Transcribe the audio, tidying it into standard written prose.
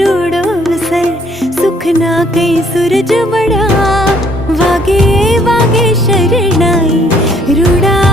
रूड़ो sir सुख ना कई सूरज मड़ा वागे वागे शरणाई रूड़ा